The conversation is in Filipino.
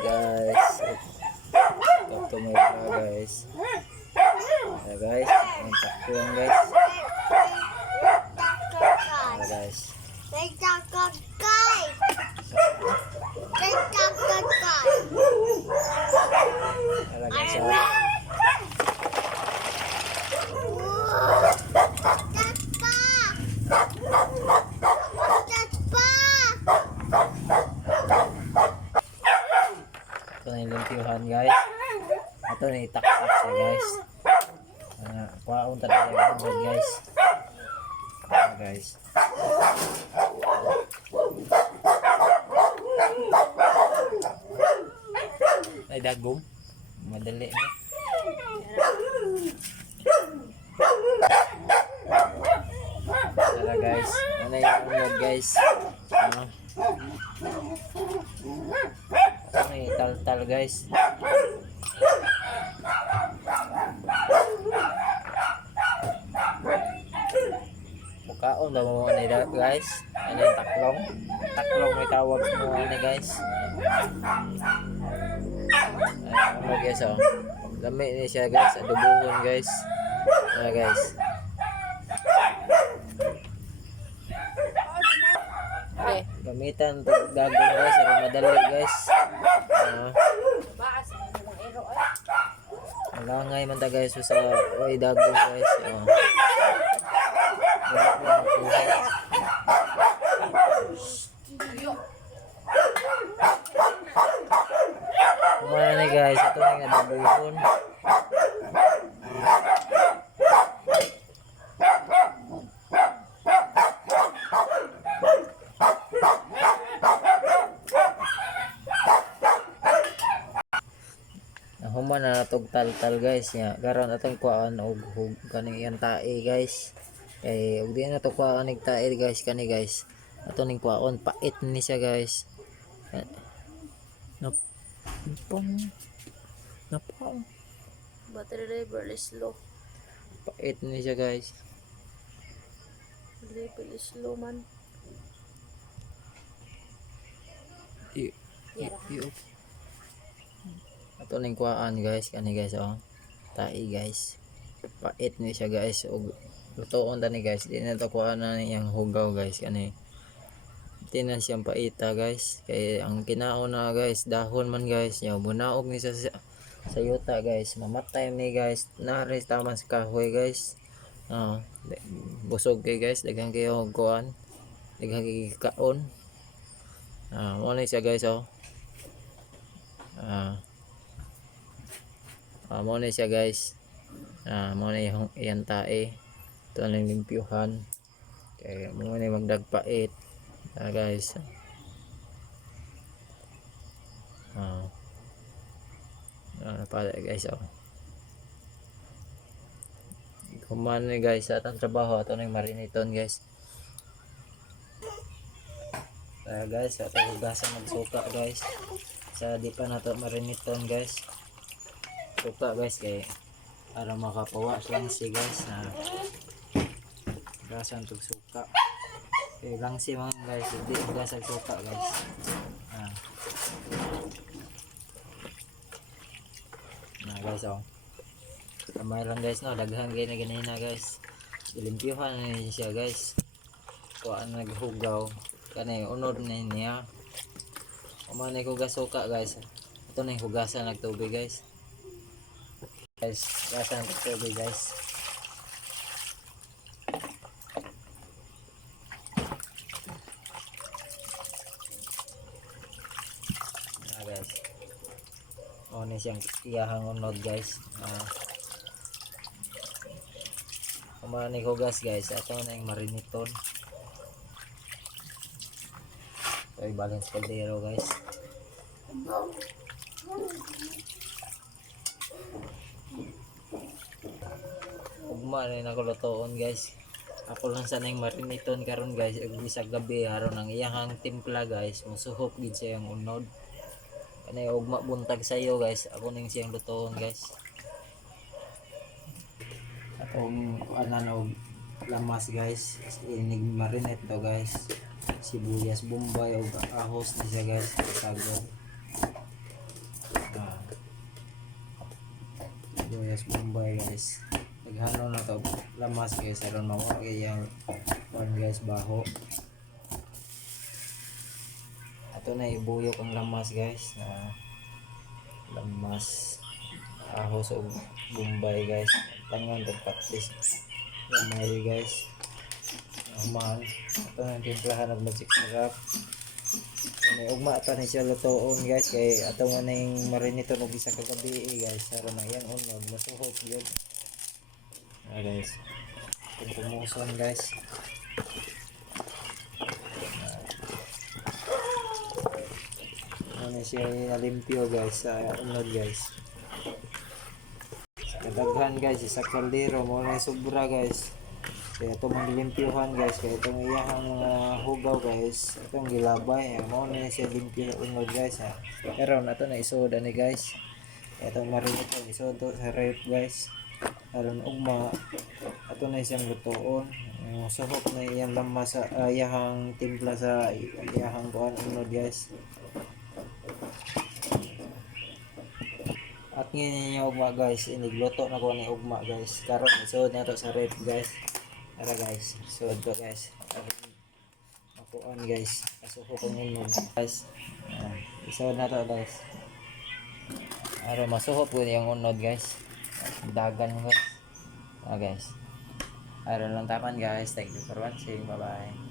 guys. Welcome to my vlog guys. Ayan guys, ang takbo lang guys. Ayan guys. Ayan guys. Ito na yung limpiyuhan guys. Ito na itaktak siya guys. Kuhaon talaga yung guys. Ayan guys. Ay dagom. Madali na. Tara guys. Ano yung unod guys? May tal-tal guys. Mukaon daw mo nila guys. Ano yung taklong? Taklong may tawag sa mga ni guys. Ano guys oh. Lami ni siya guys. Adobohon guys. Ano guys. Okay. Gamitan ito gagawin guys. Para madali guys. Malangay man ta guys. So, sa dagong guys. Kumana na guys. Ito na yung adobohon. Human na natog tal-tal guys nya karon atong kuan og kaning iyang tae guys kay ug di na to kuan nig tae guys kani guys ato ning kuan pait ni siya guys napang battery level is low. Pait ni siya guys. Level is low man. Ato ning kuan guys kani guys oh. Tai guys. Pait ni siya guys ug lutoon tani guys. Di na to kuan na yang hugaw guys kani. Di na siyang paita guys. Kay ang kinaon na guys dahon man guys. Nya bunaog ni sa yuta guys. Mamatay ni guys. Nare taman sa kahoy guys. Busog kay guys daghang kayo kuan. Daghang kay kaon. Mo ni siya guys oh. Mo na siya guys. Mo na yung iyan tae. Ito na yung limpyuhan. Kaya mo na magdagpait. Guys. Pala guys oh. Kuman ni guys sa atong trabaho. Ito na yung mariniton guys. Guys. Ito hugasan magsuka guys. Sa di pa na ito mariniton guys. Suka guys kay para makapawa lang si guys na gasan tug suka kay lang si mga guys hindi gasag suka guys guys oh kamay lang guys no daghang gani ganina guys ilimpyuhan ni siya guys kuan naghugaw kanay unod na niya umanay ko gasuka guys ito na yung hugasan nagtubig guys gasan ng tubig guys. Guys. O na siyang iyahang unod guys. Kumani ko guys. Ito na yung mariniton. Ito yung balance caldero guys. Ugma rin ako lutoon guys. Ako lang sana yung mariniton karon guys. Ug bisag gabi haron ang iyahang timpla guys. Musuhop gid siya yung unod. Kanay ugma buntag sayo guys. Ako ning siyang lutoon guys. Atong ano lamas guys. Inig marinate to guys. Sibuyas, bombay o ahos ni siya guys. Sago. guys, Bombay guys. Naghano na to lamas guys, aron mawagi yang one guys baho. Ato na ibuyok ang lamas guys na lamas ahos o Bombay guys. Tangon to patlis lamay guys. Naman ato na timplahan og magic syrup. May ugma ata ni siya lutoon guys kay ato nga ning marinito og isa ka gabi guys aron na yan unod masuhot gyud. Guys. Kung kumuson guys. Ano siya nalimpyo guys sa unod guys. Sa kadaghan guys isa kaldero mo na sobra guys. Kaya itong maglimpyuhan guys, kaya itong iyahang mga hugaw guys, itong gilabay, mo na siya limpyo unod guys ha. Pero na ito na isoda ni guys, kaya itong marinito isoda to sa rep guys, aron ugma, ito na siyang lutoon, suhok na iyang lama sa iyahang timpla sa iyahang kuhan unod guys. At ngayon yung ugma guys, inigluto na ko ni ugma guys, karon isoda na to sa rep guys. Tara guys, suod ko guys. Makuan guys. Kasuko ko nyo guys. Isuod na to guys. Ara masuhot ko yung unod guys. Dagan guys. Guys. Ara lang taman guys. Thank you for watching. Bye bye.